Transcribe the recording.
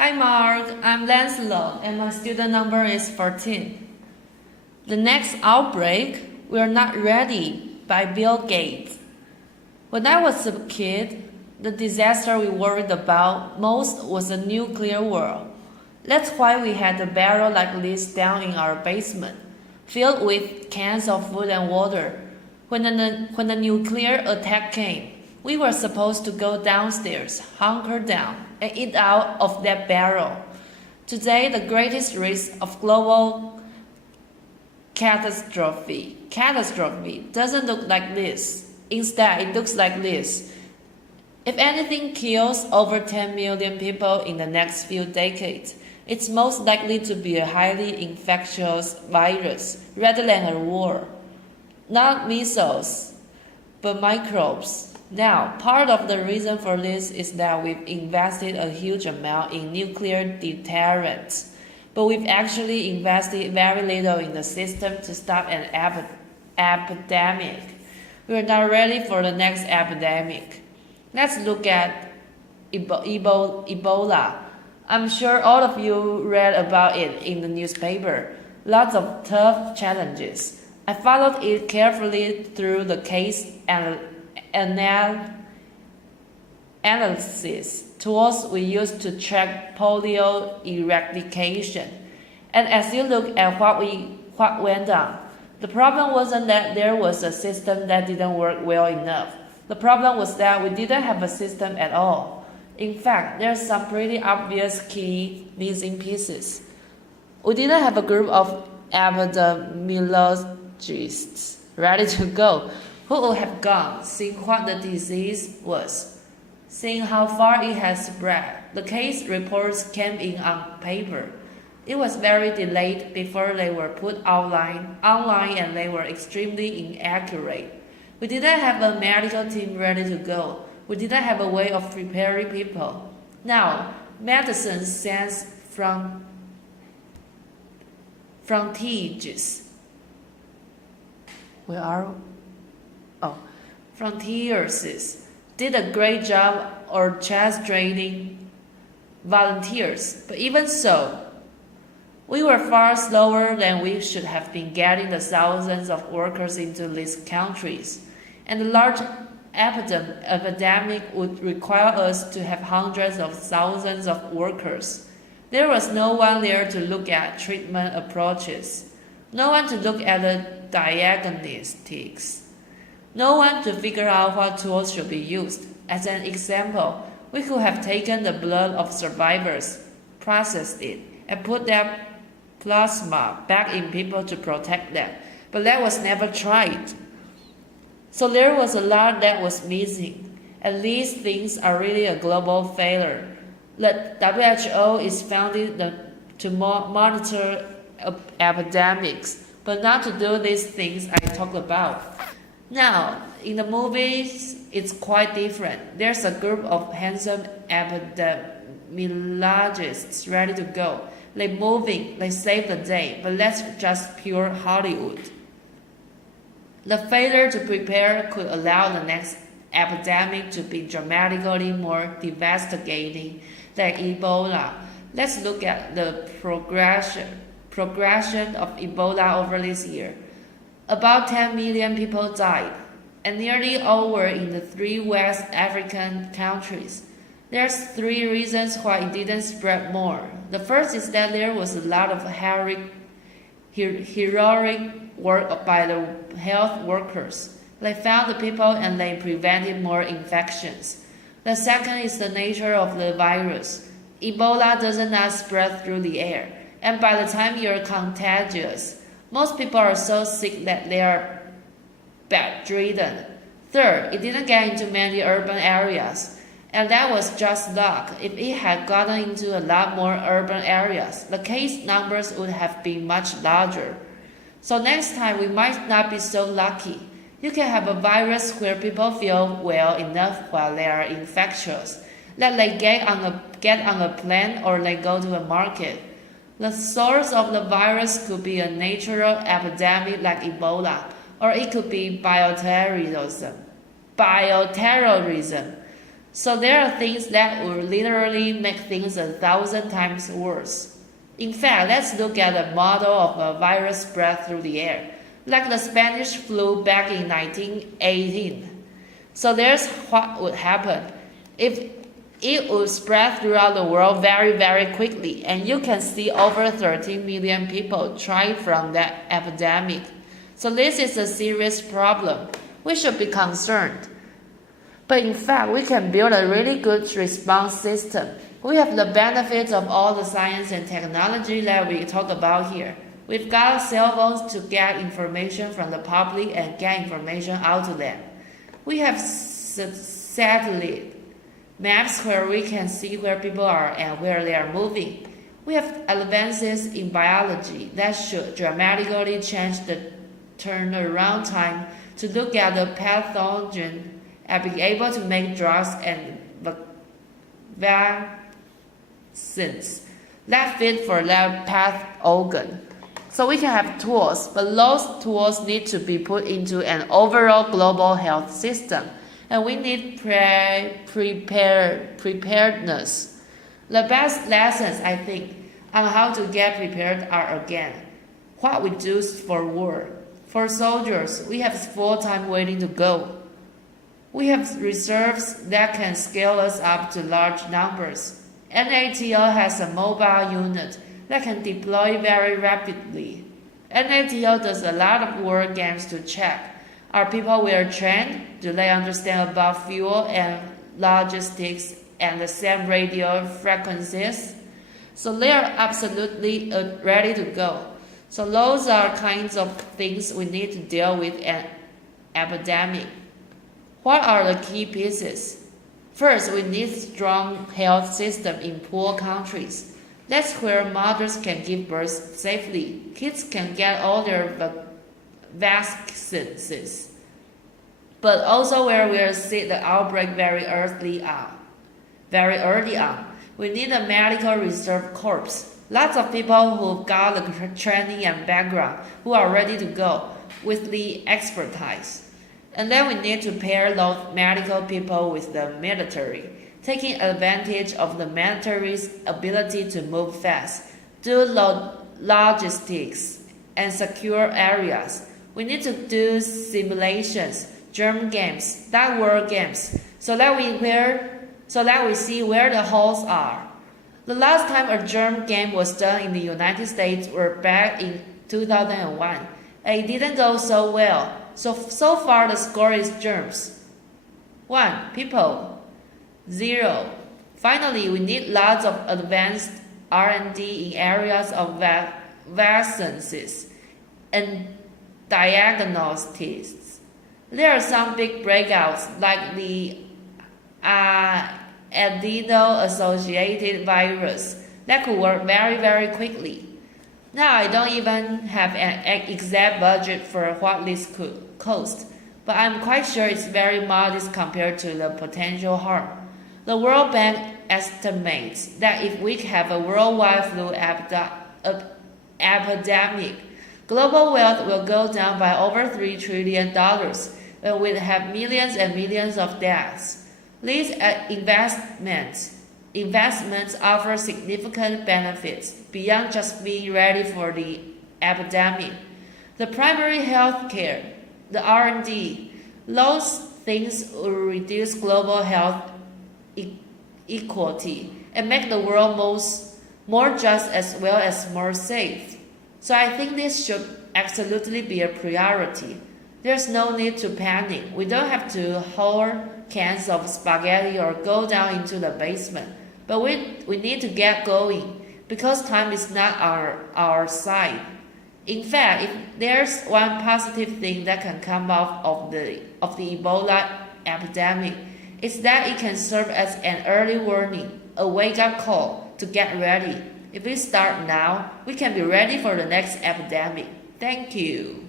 Hi Mark, I'm Lancelot and my student number is 14. The next outbreak, We're Not Ready by Bill Gates. When I was a kid, the disaster we worried about most was a nuclear war. That's why we had a barrel like this down in our basement, filled with cans of food and water. When the nuclear attack came, we were supposed to go downstairs, hunker down, and eat out of that barrel. Today, the greatest risk of global catastrophe doesn't look like this. Instead, it looks like this. If anything kills over 10 million people in the next few decades, it's most likely to be a highly infectious virus rather than a war. Not missiles, but microbes. Now, part of the reason for this is that we've invested a huge amount in nuclear deterrence, but we've actually invested very little in the system to stop an epidemic. We're not ready for the next epidemic. Let's look at Ebola. I'm sure all of you read about it in the newspaper. Lots of tough challenges. I followed it carefully through the case analysis tools we use to track polio eradication. And as you look at what went on, the problem wasn't that there was a system that didn't work well enough. The problem was that we didn't have a system at all. In fact, there's some pretty obvious key missing pieces. We didn't have a group of epidemiologists ready to go who would have gone, seen what the disease was, seeing how far it had spread. The case reports came in on paper. It was very delayed before they were put online, and they were extremely inaccurate. We didn't have a medical team ready to go. We didn't have a way of preparing people. Now, medicine science Frontiers did a great job orchestrating volunteers, but even so, we were far slower than we should have been getting the thousands of workers into these countries, and the large epidemic would require us to have hundreds of thousands of workers. There was no one there to look at treatment approaches, no one to look at the diagnostics, no one to figure out what tools should be used. As an example, we could have taken the blood of survivors, processed it, and put that plasma back in people to protect them, but that was never tried. So there was a lot that was missing, and these things are really a global failure. The WHO is founded to monitor epidemics, but not to do these things I talked about. Now, in the movies, it's quite different. There's a group of handsome epidemiologists ready to go. They're moving, they save the day, but that's just pure Hollywood. The failure to prepare could allow the next epidemic to be dramatically more devastating than Ebola. Let's look at the progression of Ebola over this year. About 10 million people died, and nearly all were in the 3 West African countries. There's 3 reasons why it didn't spread more. The first is that there was a lot of heroic work by the health workers. They found the people and they prevented more infections. The second is the nature of the virus. Ebola does not spread through the air, and by the time you're contagious, most people are so sick that they are bedridden. Third, it didn't get into many urban areas, and that was just luck. If it had gotten into a lot more urban areas, the case numbers would have been much larger. So next time we might not be so lucky. You can have a virus where people feel well enough while they are infectious, that they get on a plane or they go to a market. The source of the virus could be a natural epidemic like Ebola, or it could be bioterrorism. So there are things that will literally make things 1,000 times worse. In fact, let's look at a model of a virus spread through the air, like the Spanish flu back in 1918. So there's what would happen if it would spread throughout the world very, very quickly, and you can see over 13 million people die from that epidemic. So this is a serious problem. We should be concerned. But in fact, we can build a really good response system. We have the benefits of all the science and technology that we talk about here. We've got cell phones to get information from the public and get information out to them. We have satellite maps where we can see where people are and where they are moving. We have advances in biology that should dramatically change the turnaround time to look at the pathogen and be able to make drugs and vaccines that fit for that pathogen. So we can have tools, but those tools need to be put into an overall global health system. And we need preparedness. The best lessons, I think, on how to get prepared are again, what we do for war. For soldiers, we have full time waiting to go. We have reserves that can scale us up to large numbers. NATO has a mobile unit that can deploy very rapidly. NATO does a lot of war games to check. Are people well trained? Do they understand about fuel and logistics and the same radio frequencies? So they are absolutely ready to go. So those are kinds of things we need to deal with an epidemic. What are the key pieces? First, we need strong health system in poor countries. That's where mothers can give birth safely. Kids can get all their vaccines. But also where we'll see the outbreak very early on. We need a medical reserve corps. Lots of people who've got the training and background, who are ready to go with the expertise. And then we need to pair those medical people with the military, taking advantage of the military's ability to move fast, do logistics, and secure areas. We need to do simulations, germ games, not war games, so that we see where the holes are. The last time a germ game was done in the United States were back in 2001, and it didn't go so well. So far the score is germs. 1. People. 0. Finally, we need lots of advanced R&D in areas of vaccines and diagnostics. There are some big breakouts like the adeno-associated virus that could work very, very quickly. Now I don't even have an exact budget for what this could cost, but I'm quite sure it's very modest compared to the potential harm. The World Bank estimates that if we have a worldwide flu epidemic, global wealth will go down by over $3 trillion, and we'll have millions and millions of deaths. These investments offer significant benefits beyond just being ready for the epidemic. The primary health care, the R&D, those things will reduce global health equality and make the world more just as well as more safe. So I think this should absolutely be a priority. There's no need to panic. We don't have to hoard cans of spaghetti or go down into the basement. But we need to get going because time is not our side. In fact, if there's one positive thing that can come out of the Ebola epidemic, it's that it can serve as an early warning, a wake-up call to get ready. If we start now, we can be ready for the next epidemic. Thank you.